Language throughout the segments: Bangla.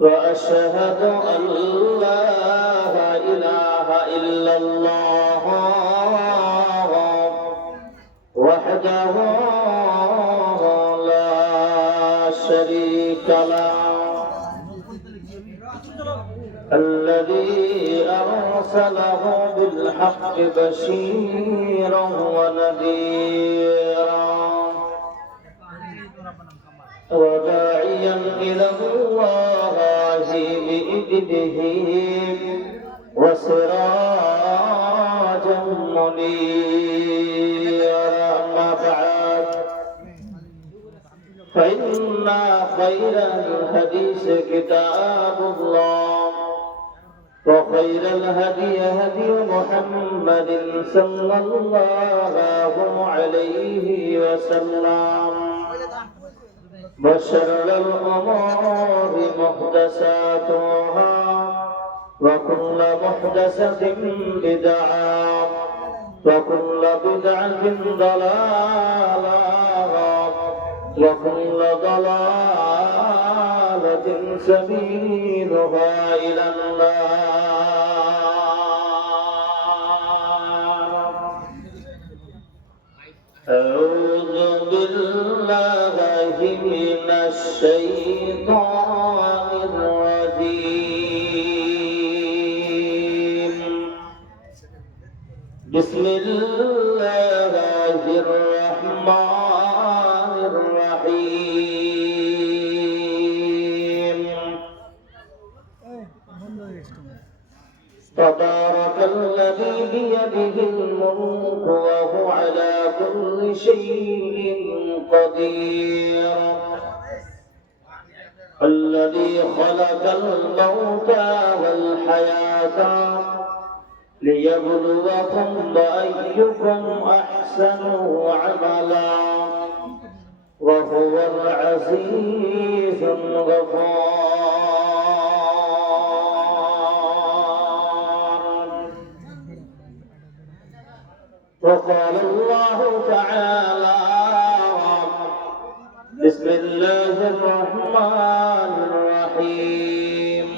وأشهد أن لا إله إلا الله وحده لا شريك له الذي أرسله بالحق بشيرا ونذيرا وداعيا إلى الله بإذنه وسراجا منيرا. أما بعد فإن خير الحديث كتاب الله وخير الهدي هدي محمد صلى الله عليه وسلم وشر الأمور محدثاتها وكل محدثة بدعة وكل بدعة ضلالة وكل ضلالة سبيلها إلى النار. أعوذ بالله من الشيطان الرجيم. بسم الله الرحمن الرحيم. تبارك الذي بيده الملك وهو على كل شيء قدير الذي خلق الموت والحياة ليبلوكم أيكم أحسن عملا وهو العزيز الغفار. وقال الله تعالى: بسم الله الرحمن الرحيم.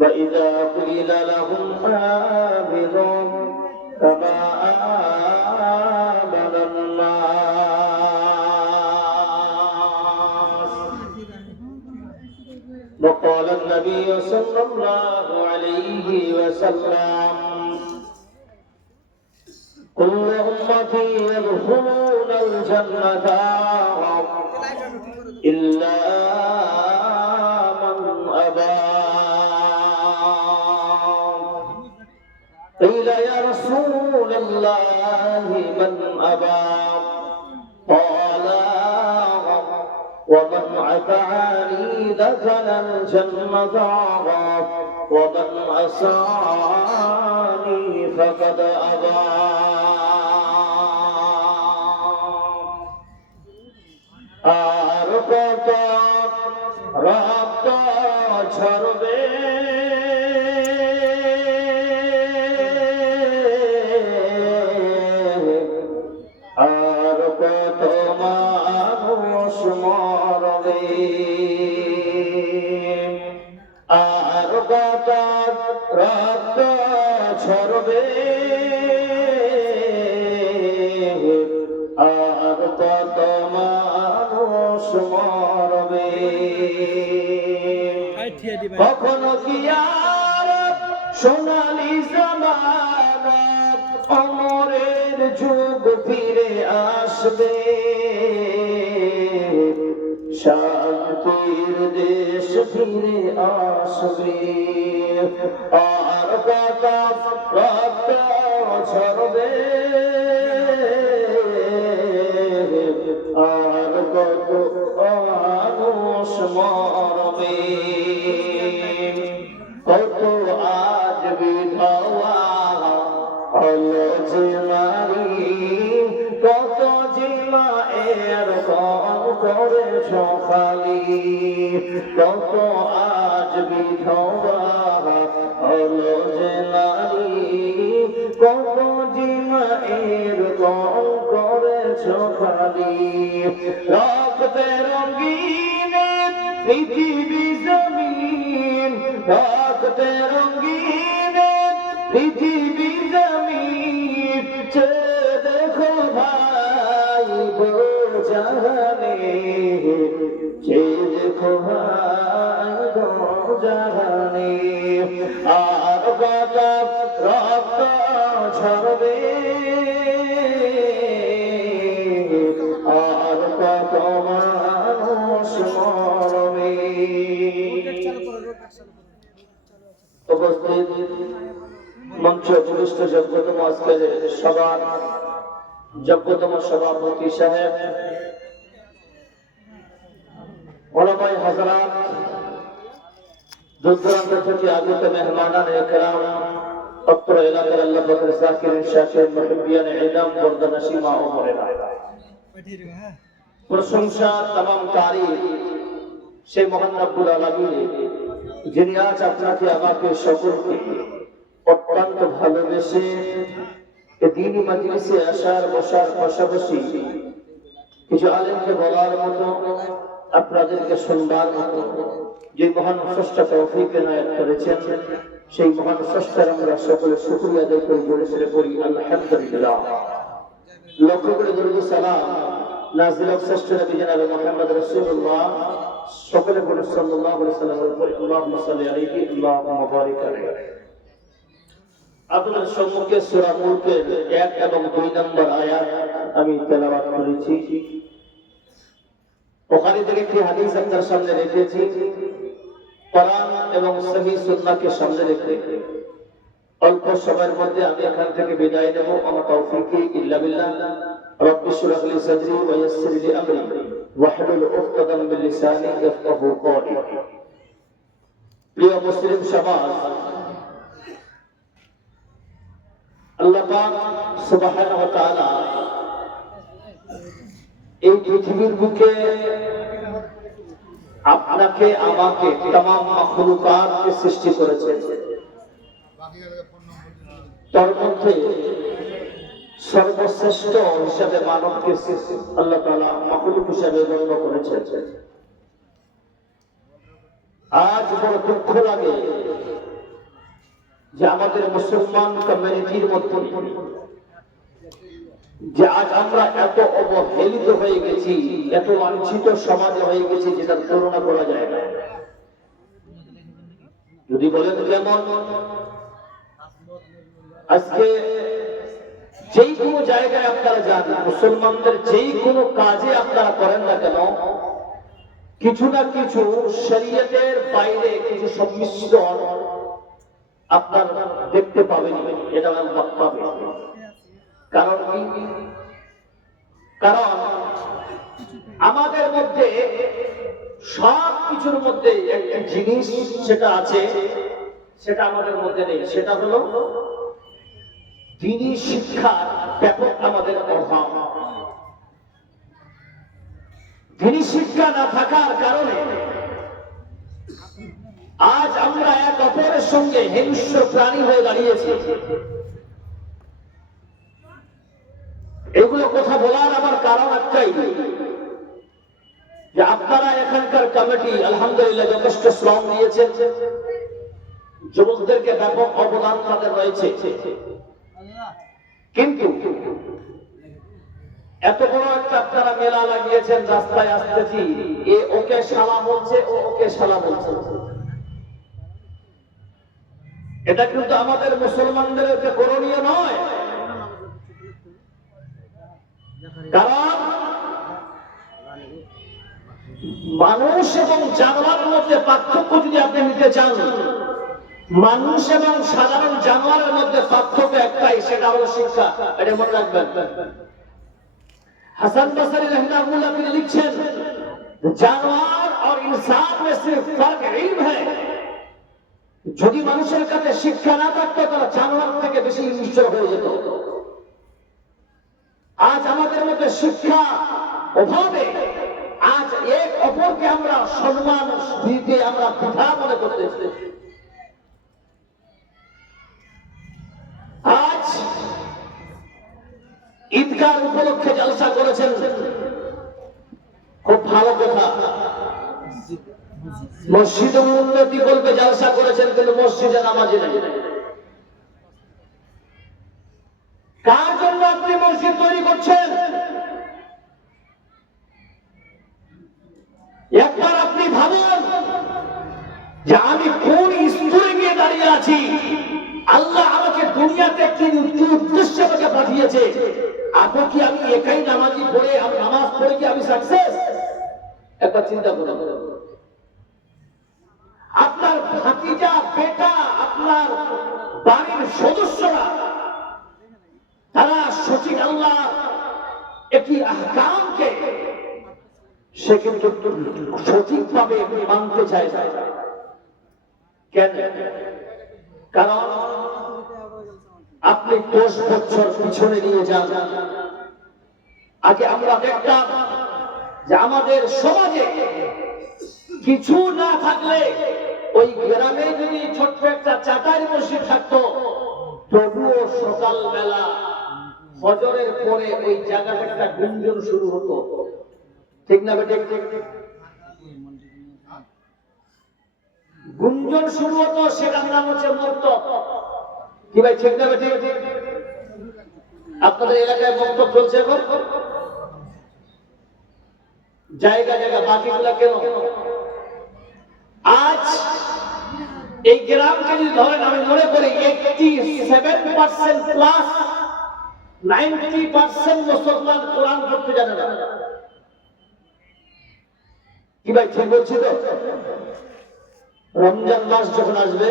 وإذا قيل لهم آمنوا كما آمن الناس. وقال النبي صلى الله عليه وسلم: كل أمتي يدخلون الجنة إلا من أبى. قيل يا رسول الله من أبى؟ قال: ومن أطاعني دخل الجنة ومن عصاني فقد أبى. আর কত রক্ত ঝরবে আর কত মানুষ মরবে আর কত রক্ত ঝরবে আর কত মানুষ মরবে। কখনো কি আর সোনালি জামানত অমরের যুগ ফিরে আসবে? শান্তির দেশ ফিরে আসবে আর কত রক্ত ঝরবে আর কত মানুষ মরবে। কত আজ বিধবা হলো যে নারী, কত যে মায়ের কম করেছ খালি। কত আজ বিধবা হলো যে নারী, কত যে মায়ের কম করেছ খালি। রক্তে রঙিন পৃথিবী জমি রক্তে রঙিন পৃথিবী জমিন দেখো ভাই গো জাহানে দেখো ভাই গো জাহানে আর কত রক্ত ঝরবে আর কত মানুষ মরবে। উপস্থিত মঞ্চ উপবিষ্ট যোগ্যতম আজকের সভার যোগ্যতম সভাপতি সাহেব, ওলামায়ে হযরত, দূর দূরান্ত থেকে আগত মেহমানান একরাম, অত্র এলাকার আল্লাহ পাকের যাকিরিন শাকির মুহিব্বিয়ান ইলম বরদানশী মা ও বোনেরা, প্রশংসা तमाम তারিফ সেই মহান রব্বুল আলামিন যিনি আজ আপনাকে আমাকে সকলকে অত্যন্ত ভালোবেসে এই দ্বীনি মাজলিসে আসার বসার পাশাপাশি কিছু আলেমকে বলার মতো, আপনাদেরকে শুনবার মতো যে মহান স্রষ্টা তৌফিক এনায়েত করেছেন, সেই মহান স্রষ্টার আমরা সকলে শুকরিয়া আদায় করে জোরে সোরে পড়ি আলহামদুলিল্লাহ। লক্ষ্য করে দরুদ সালাম নাযিল হোক শ্রেষ্ঠ নবী জনাব মুহাম্মদ রাসূলুল্লাহ সকলে বলে সাল্লাল্লাহু আলাইহি ওয়াসাল্লামের উপর আল্লাহুম্মা সাল্লি আলাইহি আল্লাহুম্মা বারিক আলাইহি। আপনাদের সম্মুখে সূরা মুলকের 1 এবং 2 নম্বর আয়াত আমি তেলাওয়াত করেছি। বুখারী থেকে একটি হাদিস আপনাদের সামনে রেখেছি। কোরআন এবং সহিহ সুন্নাহকে সামনে রেখে অল্প সময়ের মধ্যে আমি এখান থেকে বিদায় নেব। আমার তৌফিক ইল্লা বিল্লাহ। রব্বি ইশরাহ লি সাদরি ওয়া ইয়াসসির লি আমরি ওয়াহলুল উকদাতাম মিন লিসানি ইয়াফকাহু কওলি। প্রিয় মুসলিম সমাজ, আল্লাহ পাক সুবহানাহু ওয়া তাআলা এই পৃথিবীর বুকে আপনাকে আমাকে तमाम মাখলুকাতকে সৃষ্টি করেছেন। তার মধ্যে সর্বশ্রেষ্ঠ হিসাবে মানবকে আল্লাহ তাআলা মাখলুক হিসাবে গণ্য করেছেন। আজ বড় দুঃখ লাগে যে আমাদের মুসলমান কমিউনিটির মধ্যে যে আজ আমরা এত অবহেলিত হয়ে গেছি, এত লাঞ্ছিত সমাজে হয়ে গেছি যেটা তুলনা করা যায় না। যদি বলেন কেমন, আজকে যেই কোনো জায়গায় আপনারা যান, মুসলমানদের যেই কোনো কাজে আপনারা করেন না কেন, কিছু না কিছু শরীয়তের বাইরে কিছু সংমিশ্রণ আপনার দেখতে পাবেন, এটা পাবেন। কারণ কি? কারণ আমাদের মধ্যে সব কিছুর মধ্যে একটা জিনিস সেটা আছে, সেটা আমাদের মধ্যে নেই। সেটা হলো দ্বীনি শিক্ষার ব্যাপক আমাদের অভাব। দ্বীনি শিক্ষা না থাকার কারণে আজ আমরা এক অপরের সঙ্গে হিংস্র প্রাণী হয়ে দাঁড়িয়েছি। এগুলো কথা বলার আমার কারণ একটাই, যে আপনারা এখানকার কমিটি আলহামদুলিল্লাহ যথেষ্ট শ্রম দিয়েছেন, যুবকদেরকে ব্যাপক অবদান তাদের রয়েছে। কিন্তু এত বড় একটা আপনারা মেলা লাগিয়েছেন, রাস্তায় আসতেছি, এ ওকে শালা বলছে, ও ওকে শালা বলছে। এটা কিন্তু আমাদের মুসলমানদের করণীয় নয়। কারণ মানুষ এবং জানোয়ারের মধ্যে পার্থক্য যদি আপনি নিতে চান, মানুষ এবং সাধারণ জানোয়ারের মধ্যে পার্থক্য একটাই, সেটা হলো শিক্ষা। এটা মনে রাখবেন। হাসান বসরি রাহিমাহুল্লাহ তিনি লিখছেন, জানোয়ার আর ইনসান में सिर्फ फर्क इल्म है। যদি মানুষের কাছে শিক্ষা না থাকতো তারা জানোয়ার থেকে বেশি নিষ্ঠ হয়ে যেত। আজ আমাদের মধ্যে শিক্ষা অভাবে আজ এক অপরকে আমরা সম্মান দিতে আমরা কথা মনে করতেছি। আজ ঈদগাহ উপলক্ষে জলসা করেছেন, খুব ভালো কথা। মসজিদে উন্নতি করবে জালসা করেছেন, কিন্তু মসজিদে নামাজি নেই। কার জন্য আপনি মসজিদ তৈরি করছেন? একবার আপনি ভাবুন যে আমি কোন স্তরে গিয়ে দাঁড়িয়ে আছি, আল্লাহ আমাকে দুনিয়াতে কি উদ্দেশ্যে আমাকে পাঠিয়েছে। আপনি কি আমি একাই নামাজি পড়ে নামাজ পড়ে কি আমি সাকসেস? একবার চিন্তা করুন। আপনার ভাতিজা, বেটা, আপনার বাড়ির সদস্যরা তারা সঠিক আল্লাহ একটি আহকামকে সে কিন্তু সঠিকভাবে মানতে চায় না। কেন? কারণ আপনি 10 বছর পিছনে নিয়ে যান। আগে আমরা দেখতাম যে আমাদের সমাজে কিছু না থাকলে ওই গ্রামে যদি ছোট্ট একটা চাটাই মসজিদ থাকতো, তবুও সকালবেলা ফজরের পরে ওই জায়গাটা একটা গুঞ্জন শুরু হতো। ঠিক না বেটে? গুঞ্জন শুরু হতো, সেটার নাম হচ্ছে মক্তব। কি ভাই, ঠিক না বেটে? আপনাদের এলাকায় মক্তব চলছে এখন? জায়গা জায়গা, বাকিগুলা কেন? আজ এই গ্রামকে যদি ধরেন, আমি মনে করি 87% প্লাস 90% মুসলমান কোরআন পড়তে জানে না। কি ভাই, ঠিক বলছি তো? রমজান মাস যখন আসবে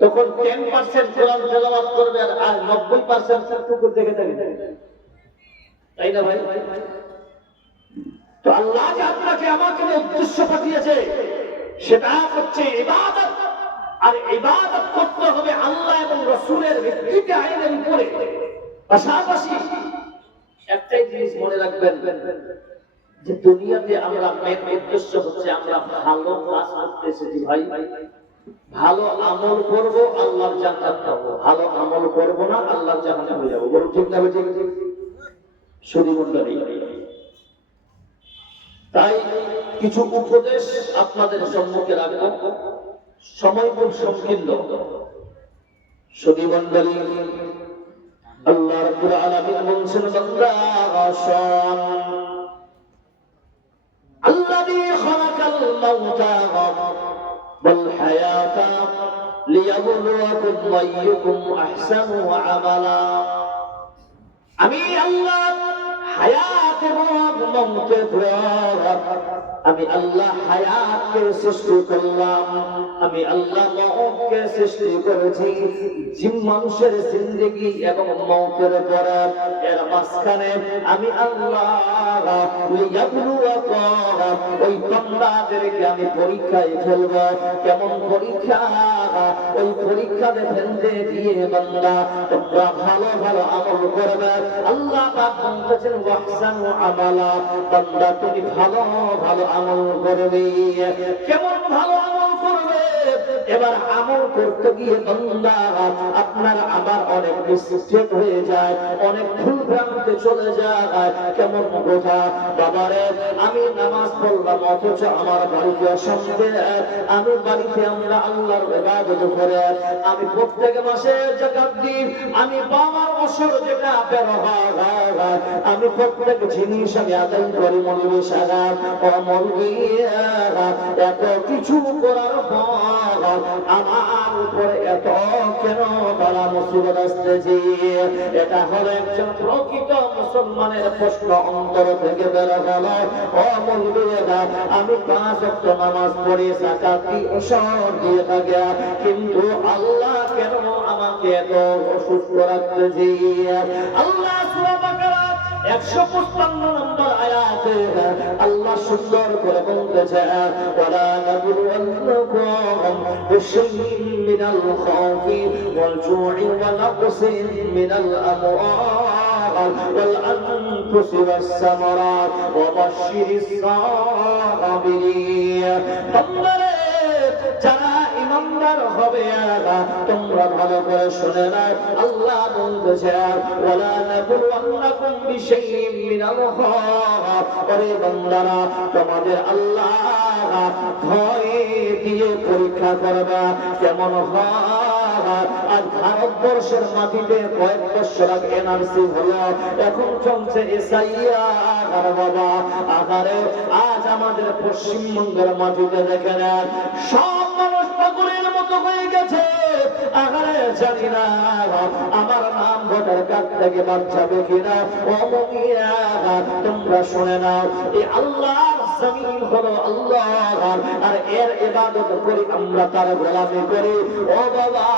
তখন 10% কোরআন তেলাওয়াত করবে আর 90% কুকুর দেখে থাকবে, তাই না ভাই? তো আল্লাহ যে আপনাকে আমাকে উদ্দেশ্য পাঠিয়েছে সেটা হচ্ছে ইবাদত। আর ইবাদত করতে হবে আল্লাহ এবং রাসূলের ভিত্তিতে, আইনের উপরে। পাশাপাশি একটাই জিনিস মনে রাখবেন যে দুনিয়াতে আমরা মেন উদ্দেশ্য হচ্ছে আমরা ভালো কাজ করতে এসেছি ভাই। ভালো আমল করব, আল্লাহর জান্নাত পাবো। ভালো আমল করব না, আল্লাহর জাহান্নামে যাব। বলুন ঠিক না বেঠিক? শুধু মন্ডলী, তাই কিছু উপদেশ আপনাদের সম্মুখে রাখবো। সময় খুব সংকীর্ণ। শুধু মন্ডলী, আল্লাহ রাব্বুল আলামিন বলেছেন, বান্দা আশান আল্লাযী খালাকাল মাউতা ওয়াল হায়াতা লিয়াবলুয়াকুম আইয়ুকুম আহসানু আমালা। আমি আল্লাহ হায়াত এবং মওতের রব, আমি আল্লাহ হায়াতকে সৃষ্টি করলাম, আমি আল্লাহ মওতকে সৃষ্টি করেছি। মানুষের জিন্দেগি এবং মওতের পরে এর মাঝখানে আমি আল্লাহ লিয়াবলুয়াকুম, ওই বান্দাদেরকে আমি পরীক্ষায় ফেলব। কেমন পরীক্ষা? ওই পরীক্ষাতে ফেলতে দিয়ে বান্দা তোমরা ভালো ভালো আমল করবে। আল্লাহ পাক বলতেছেন ওয়াহসানু আমালা, বান্দা তুমি ভালো ভালো আমল করবে। কেমন ভালো আমল করবে? এবার আমল করতে গিয়ে বান্দা আপনার আমার অনেক মিস্টেক হয়ে যায়, অনেক ভুল ভ্রান্তি চলে যায়। কেমন কথা? বাবারে, আমি নামাজ পড়লাম অথচ আমার বাড়িতে অশান্তি। আমি বাড়িতে আমরা আল্লাহর ইবাদত করে আমি প্রত্যেক মাসে যাকাত দিই, আমি বাবার বছর যেটা বের হয় আমি প্রত্যেক জিনিস আমি আদায় করি। মৌলভী সাহেব ও মৌলভী, এত কিছু করার পর আমার উপরে এত কেন বলা মুসিবত আসতেছে? এটা হলো একজন প্রকৃত মুসলমানের প্রশ্ন অন্তর থেকে বের হল। ও মৌলভী, আমি 5 ওয়াক্ত নামাজ পড়ি, যাকাত দিই, ওসব দিয়ে থাকি, কিন্তু আল্লাহ কেন আমাকে এত অসুস্থ রাখতেছে? আল্লাহ সূরা বাকারা 155 নম্বর আয়াতে আল্লাহ সুন্দর করে বলতেছে, ওয়ালা নাবলুওয়ান্নাকুম বিশাইইন মিনাল খাউফি ওয়াল জু'i ওয়া নাকসিন মিনাল আমওয়াল ওয়াল আনফুসি ওয়াস সামারাত ওয়া বাশশিরিস সাবিরিন। বান্দারে, যারা ইমানদার হবে তোমরা ভালো করে শুনে নাও। আল্লাহ বলতেছে, ওয়ালা নাবলুওয়ান্নাকুম বিশাইইন মিনাল খাউফ, ওরে বান্দারা, তোমাদের আল্লাহ ভয় দিয়ে পরীক্ষা করবা কেমন হয়। আর ভারতবর্ষের মাটিতে কয়েক বছর আগে এনআরসি হলো, এখন চলছে এসআইআর বাবা। আহারে আজ আমাদের পশ্চিমবঙ্গের মাটিতে দেখে নেন সব মানুষ পাগলের মতো হয়ে গেছে। আহারে জানি না আমার নাম ভোটার কার্ড থেকে বাদ যাবে কিনা। ও মুমিয়া তোমরা শুনে নাও, এই আল্লাহর জমিন হলো আল্লাহর, আর এর ইবাদত করি আমরা, তার গোলামি করি। ও বাবা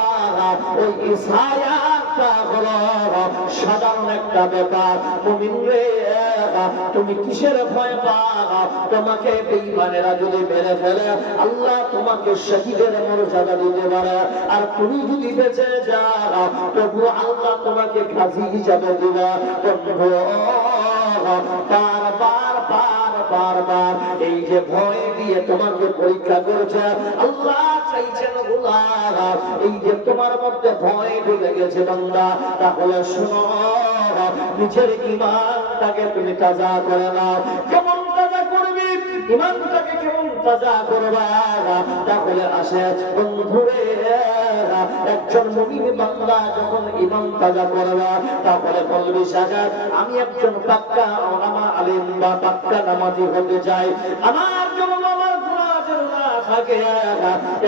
ওই ইসায়াটা হলো সাধারণ একটা ব্যাপার। মুমিন রে তুমি কিসের ভয় পাও? তোমাকে বেঈমানেরা যদি মেরে ফেলে আল্লাহ তোমাকে শহীদের মর্যাদা দিতে পারে, আর তুমি যদি বেঁচে যাও তবু আল্লাহ তোমাকে গাজী হিসাবে দিবে। বারবার এই যে ভয় দিয়ে তোমাকে পরীক্ষা করেছে, আল্লাহ চাইছেন গোলাম এই যে তোমার মধ্যে ভয় ঢুকে গেছে বান্দা, তাহলে শোনো নিজের ঈমানটাকে তুমি তাজা করে নাও। কেমন তাজা করবি ঈমানটাকে, কেমন তাজা করবা? তাহলে আসে বন্ধুরে, একজন মুমিন বান্দা যখন ঈমান তাজা করবা তাহলে বলবি সাগর আমি একজন পাক্কা ওলামা আলেম বা পাক্কা নামাজি হতে চাই। আমার জন্য আমার গুনাহ যেন না থাকে,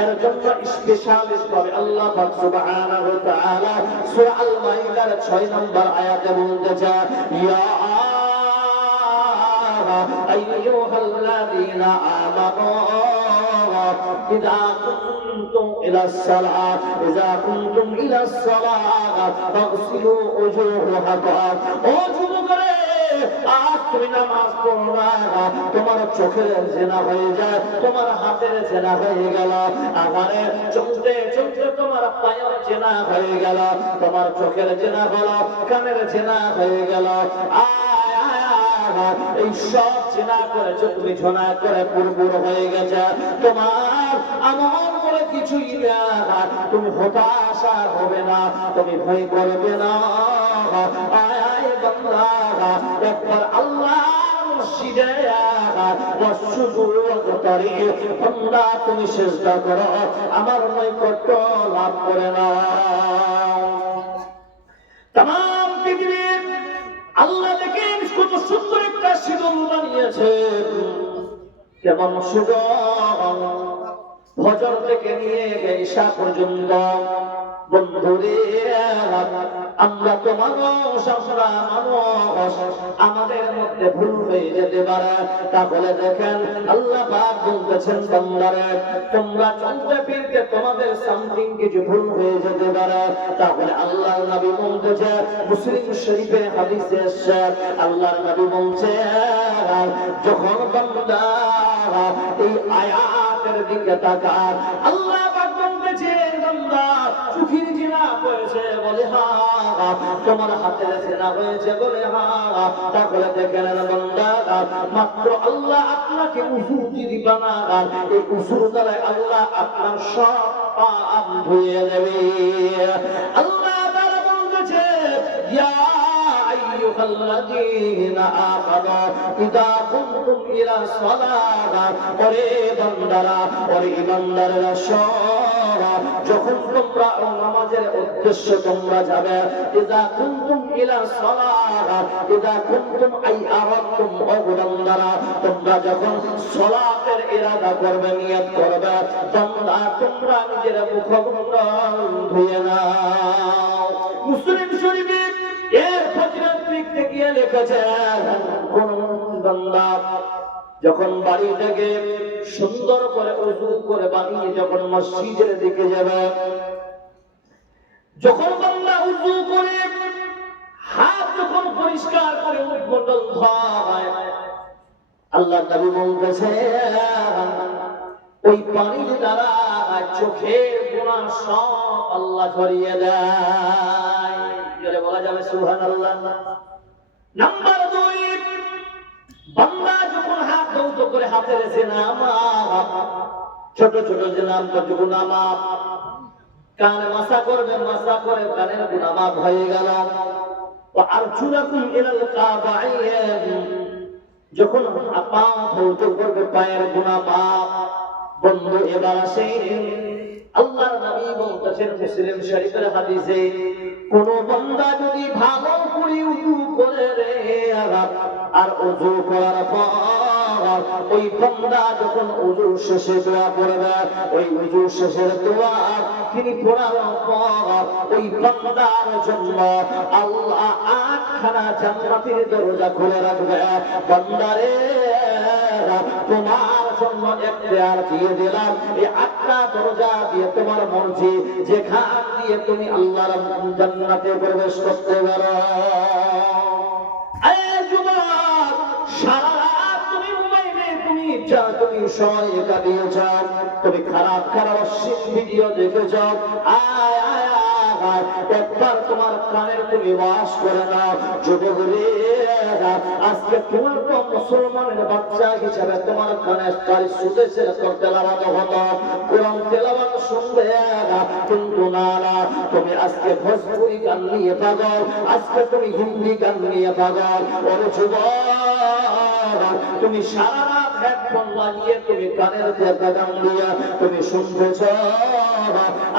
এর জন্য স্পেশালিস্ট ভাবে আল্লাহ পাক সুবহানাহু ওয়া তাআলা সূরা আল মাইদার 6 নম্বর আয়াতে বলতেছে, ইয়া আইয়ুহাল্লাযীনা আমানু إذا كنتم إلى الصلاة فاغسلوا وجوهكم। আজ তুমি নামাজ পড়ো না, তোমার চোখের জেনা হয়ে যায়, তোমার হাতের জেনা হয়ে গেল, আমারে চলতে চলতে তোমার পায়ের জেনা হয়ে গেল, তোমার চোখের জেনা হলো, কানের জেনা হয়ে গেল। এই সব চেনা করেছো তুমি, ঝোনা করে পুরপুর হয়ে গেছে, তোমার আমল করে কিছুই না, তুমি হতাশা হবে না, তুমি ভয় করবে না। আয় বান্দা একবার আল্লাহ মসজিদে বান্দা তুমি চেষ্টা করো আমার নৈকট্য লাভ করে নাও। তাম পৃথিবীর আল্লাহ দেখেন কত সুন্দর একটা শিডিউল বানিয়েছে, কেমন সুন্দর ফজর থেকে নিয়ে ঈশা পর্যন্ত। বন্ধুরে আমরা তো মানুষ, আমরা মানুষ, আমাদের মধ্যে ভুল হয়ে যেতে পারে। তাহলে দেখেন আল্লাহ পাক বলতেছেন বান্দারে তোমরা চলতে ফিরতে তোমাদের সামথিং কিছু ভুল হয়ে যেতে পারে। তাহলে আল্লাহর নবী বলতেছে, মুসলিম শরীফের হাদিসে এসেছে, আল্লাহর নবী বলছে যখন বান্দা এই আয়াতের দিকে তাকায়, আল্লাহ পাক বলতেছেন বান্দা চোখের জিনা হয়েছে বলে হ্যাঁ, তোমার হাতের জিনা হয়েছে বলে হ্যাঁ, তাহলে দেখেন বান্দা মাত্র আল্লাহ আপনাকে উযু যদি বানান, এই উযুর দ্বারা আল্লাহ আপনার সব পাপ ধুয়ে দেবে। আল্লাহ তাআলা বলতেছে ইয়া আইয়ুহাল্লাযীনা আমানু ইযা কুনতুম ইলা সালাত, ওরে বান্দারা ওরে ঈমানদাররা যখন তোমরা নামাজের উদ্দেশ্যে তোমরা যাবে, ইযা কুনতুম ইলা সালাত ইযা কুনতুম আই আরাদতুম বান্দারা তোমরা যখন সালাতের ইরাদা করবে, নিয়ত করবে, বান্দা তোমরা নিজের মুখমণ্ডল ধুয়ে নাও। মুসলিম শরীফে এর ফজিলত লিখতে গিয়ে লিখেছে কোন বান্দা যখন বাড়ি থেকে সুন্দর করে ওযু করে বানিয়ে যখন মসজিদের দিকে যাবে, যখন বান্দা ওযু করে হাত যখন পরিষ্কার করে মুখমণ্ডল ধোয়, আল্লাহ নবী বলতেছে ওই পানির দ্বারা চোখের গুনাহ সব আল্লাহ ঝরিয়ে দেয়। জোরে বলা যাবে সুবহানাল্লাহ। নাম্বার 2, বান্দা যখন হাত ধৌত করে হাতের জিনা মাপ, ছোট ছোট জিনা গুনাহ মাপ, কান মাসা করবে, মাসা করে কানের গুনাহ মাপ হয়ে গেল। ওয়া আরজুলাকুম ইলাল কাবাইন, যখন পা ধৌত করবে পায়ের গুনাহ মাপ। বন্ধু এবার আসে আল্লাহর নবী বলতেছেন মুসলিম শরীফের হাদিসে, কোন বান্দা যদি ভালো করে ওযু করে রে আর ওযু করার পর ওই বান্দা যখন ওযু শেষে দোয়া করবে, ওই ওযু শেষের দোয়া তিনি পড়ার পর ওই বান্দার জন্য আল্লাহ আটখানা জান্নাতের দরজা খুলে রাখবে। বান্দারে তোমার জন্য এখতিয়ার দিয়ে দিলাম, এই আটটা দরজা দিয়ে তোমার মর্জি, যেখান দিয়ে তুমি আল্লাহর জান্নাতে প্রবেশ করতে পারো। এই যুবক, সারা রাত তুমি মোবাইলে তুমি সময় কাটিয়ে যাও, তুমি খারাপ খারাপ অশ্লীল ভিডিও দেখে যাও। আয় আয় আয়, একবার তোমার কানের তুমি বাস করে নাও। যুবক রে, আজকে তোমার তো মুসলমানের বাচ্চা হিসাবে তোমার কানে সুদে তেলাওয়াত হতো, কোরআন তেলাওয়াত শুনবে, কিন্তু না না, তুমি আজকে ভোজপুরি গান নিয়ে পাগল, আজকে তুমি হিন্দি গান নিয়ে পাগল। ওরে যুবক, তুমি সারা রাত হেডফোন লাগিয়ে তুমি কানের গান দিয়ে তুমি শুনতেছ,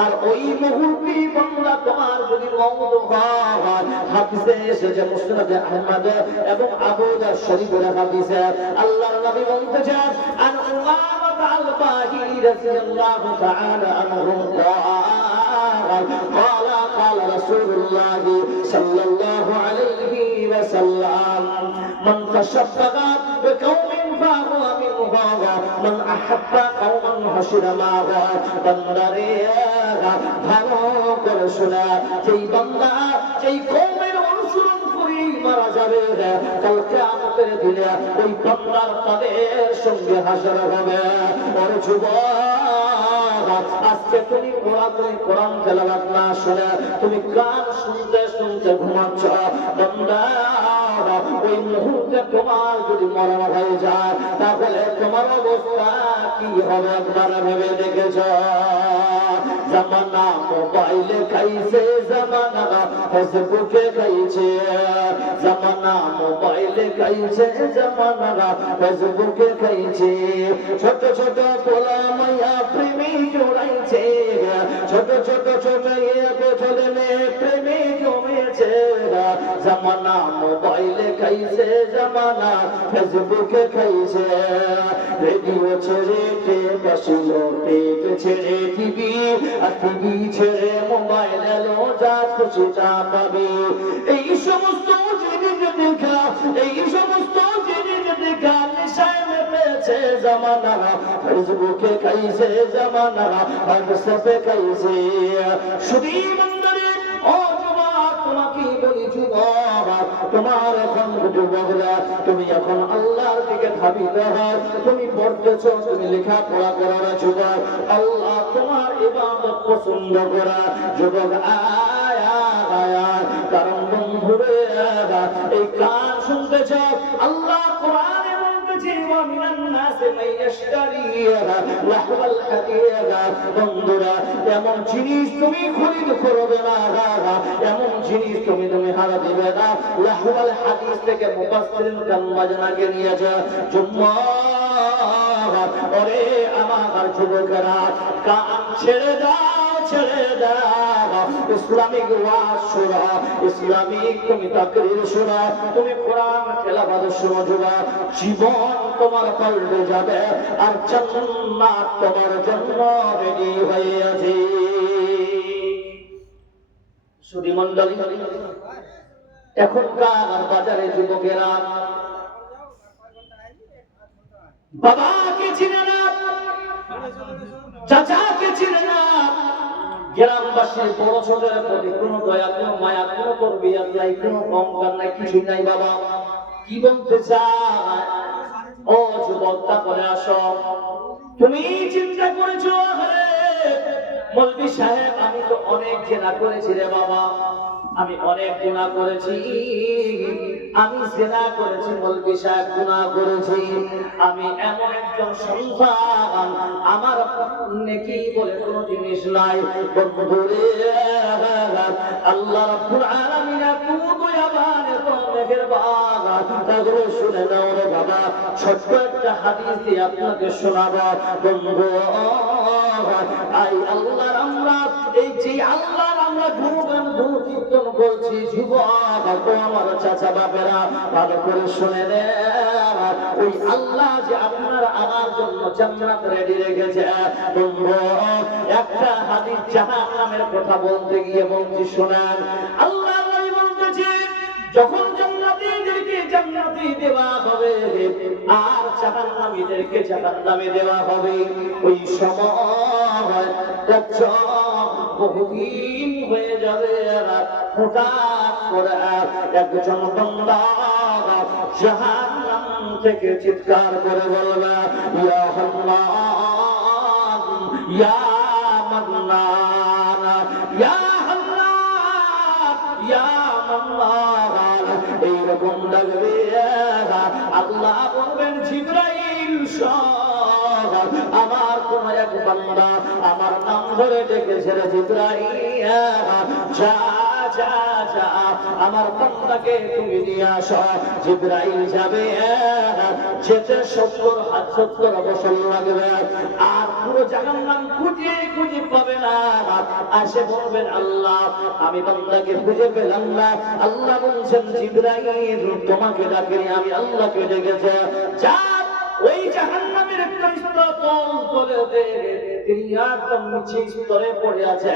আর ওই মুহূর্তে বান্দা তোমার যদি মওত হয়, হাদিসে এসেছে মুসনাদ আহমদ এবং আবু দাউদ শরীফের হাদিসে আল্লাহর নবী বলতেছেন, আন উমামা আল বাহিরি রাদিয়াল্লাহু তাআলা আনহু قال قال رسول الله صلى الله عليه وسلم من تشبه بقوم فهو منهم من أحب قوما حشر معه। বান্দারে ভালো করে শোনা, যেই বান্দা যেই কওমের অনুসরণ করে মারা যাবে, কাল কিয়ামতের দিনে ওই বান্দার তাদের সঙ্গে হাসর হবে। ওর যুবক, আজকে তুমি কোরআন তেলাওয়াত না শুনে তুমি গান শুনতে শুনতে ঘুমাচ্ছ, বান্দা ওই মুহূর্তে তোমার যদি মরণ হয়ে যায়, তাহলে তোমার অবস্থা কি হবে একবার ভেবে দেখেছ? জামানা মোবাইলে খাইছে, জামানা ফেসবুকে খাইছে, জামানা মোবাইলে খাইছে, জামানা ফেসবুকে খাইছে। ছোট ছোট পোলা মাইয়া প্রেমে জড়াইছে, ছোট ছোট ছেলে মেয়ে প্রেমে জমেছে। জামানা মোবাইলে খাইছে, জামানা ফেসবুকে খাইছে। রেডিও ছেড়ে টেপ আসিল, টেপ ছেড়ে টিভি, আর টিভি ছেড়ে মোবাইল এলো, যা খুশি তা পাবে। এই সমস্ত জিনিস দেখা, এই সমস্ত জিনিস দেখা নেশায় মেতেছে জামানা, ফেসবুকে খাইছে জামানা, হোয়াটসঅ্যাপে খাইছে। শুধু মন্দিরে ও যুবক, তোমাকে বলি যুবক, তোমার এখন যুবকরা তুমি এখন আল্লাহর দিকে ধাবিত হও। তুমি পড়তেছ, তুমি লেখাপড়া করার যুবক, আল্লাহ তোমার ইবাদত পছন্দ করা যুবক। আয় আয় আয়, কারণ বন্ধুরে এই গান শুনতেছ, আল্লাহ কোরআনে বলতেছে, ওয়া মিনান নাসি মান ইয়াশতারি লাহওয়াল হাদিস। বন্ধুরা, এমন জিনিস তুমি খরিদ করবে না, এমন জিনিস তুমি হারা দিবে না। লাহওয়াল হাদিস থেকে মুফাসসিরিন কাম্মাজনাকে নিয়েছে। জুম্মা ওরে আমার যুবকেরা, কান ছেড়ে দাও, ছেড়ে দাও, ইসলামিক ওয়াজ শোনো, ইসলামিক তুমি তাকরীর শোনো, তুমি কোরআন তেলাওয়াত শোনো। যুবক, জীবন তোমার পাল্টে যাবে, আর জান্নাত তোমার জন্য রেডি হয়ে আছে। সুধী মণ্ডলী, এখনকার বাজারে যুবকেরা বাবাকে চিনে না, চাচাকে চিনে না, গ্রামবাসীর বড় ছোটের প্রতি কোনো দয়া, কোনো মায়া, কোনো তরবিয়ত নাই, কোনো কমকার নাই, কিছুই নাই। বাবা কি বলতে চায়? ও যুবক, তারপরে আসো, তুমি চিন্তা করেছো, মৌলভী সাহেব আমি তো অনেক জেনা করেছি রে বাবা, আমি অনেক গুনাহ করেছি, আমি জেনা করেছি মৌলভী সাহেব, গুনাহ করেছি, আমি এমন একজন সন্তান, আমার নেকি বলে কোনো জিনিস নাই। বন্ধুরে, আল্লাহ রাব্বুল আলামিন এত দয়াবান, এত মেহেরবান, তাহলে শুনে নাও রে বাবা, ছোট্ট একটা হাদিস দিয়ে আপনাকে শোনাবো বন্ধু। আই আল্লাহর আমরা, এই যে আল্লাহর আমরা গুণগান কীর্তন করছি, যুবক আমার চাচা বাপেরা ভালো করে শুনে নেন, ওই আল্লাহ যে আপনার আমার জন্য জান্নাত রেডি রেখেছে বন্ধু। একটা হাদিস জাহান্নামের কথা বলতে গিয়ে বলছি শোনেন, আল্লাহ বলতেছে যখন জান্নাতীদেরকে জান্নাতি দেওয়া হবে আর জাহান্নামীদেরকে জাহান্নামে দেওয়া হবে, ওই সময় বহুদিন হয়ে যাবে, হঠাৎ করে একজন বান্দা জাহান্নাম থেকে চিৎকার করে বলবে, ইয়া আল্লাহ, ইয়া মান্নান, ইয়া আল্লাহ, ইয়া মান্নান, এইরকম ডাকবে। আল্লাহ বলবেন, জিবরাইল আমার কোন এক বান্দা আমার নাম ধরে ডেকেছে রে জিবরাইল, যা যা যা আমার বান্দাকে তুমি নিয়ে আসো। জিবরাইল যাবে, যেতে 70 বছর লাগবে, আর পুরো জাহান্নাম খুঁজে খুঁজে পাবে না। আসে বলবেন, আল্লাহ আমি বান্দাকে খুঁজে পেলাম না। আল্লাহ বলছেন, জিবরাইল তোমাকে ডাকেনি, আমি আল্লাহকে ডেকেছে। যা ওই জাহান্নামের একটা স্তর তলে তিনি একদম নিচে স্তরে পড়ে আছে,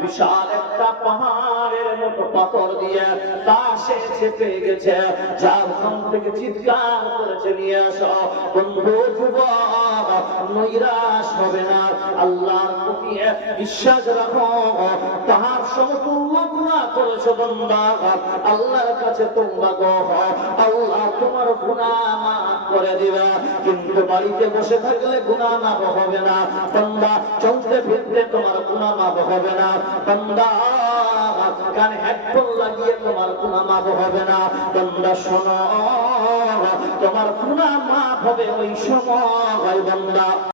বিশাল একটা পাহাড়ের মতো পাথর দিয়ে তা সে চেপে গেছে, যার ওখান থেকে চিৎকার করেছে, নিয়ে আসো। বন্ধু যুবক, নৈরাশ হবে না, আল্লাহর প্রতি বিশ্বাস রাখো। তাহার সমতুল্য গুনাহ করেছো বান্দা, আল্লাহর কাছে তোবা করো, আল্লাহ তোমার গুনাহ মাফ করে দিবে। কিন্তু বাড়িতে বসে থাকলে গুনাহ মাফ হবে না বান্দা, চলতে ফিরতে তোমার গুনাহ মাফ হবে না বান্দা, কানে হেডফোন লাগিয়ে তোমার গুনাহ মাফ হবে না বান্দা। শোনো, তোমার গুনাহ মাফ হবে ওই সময় বান্দা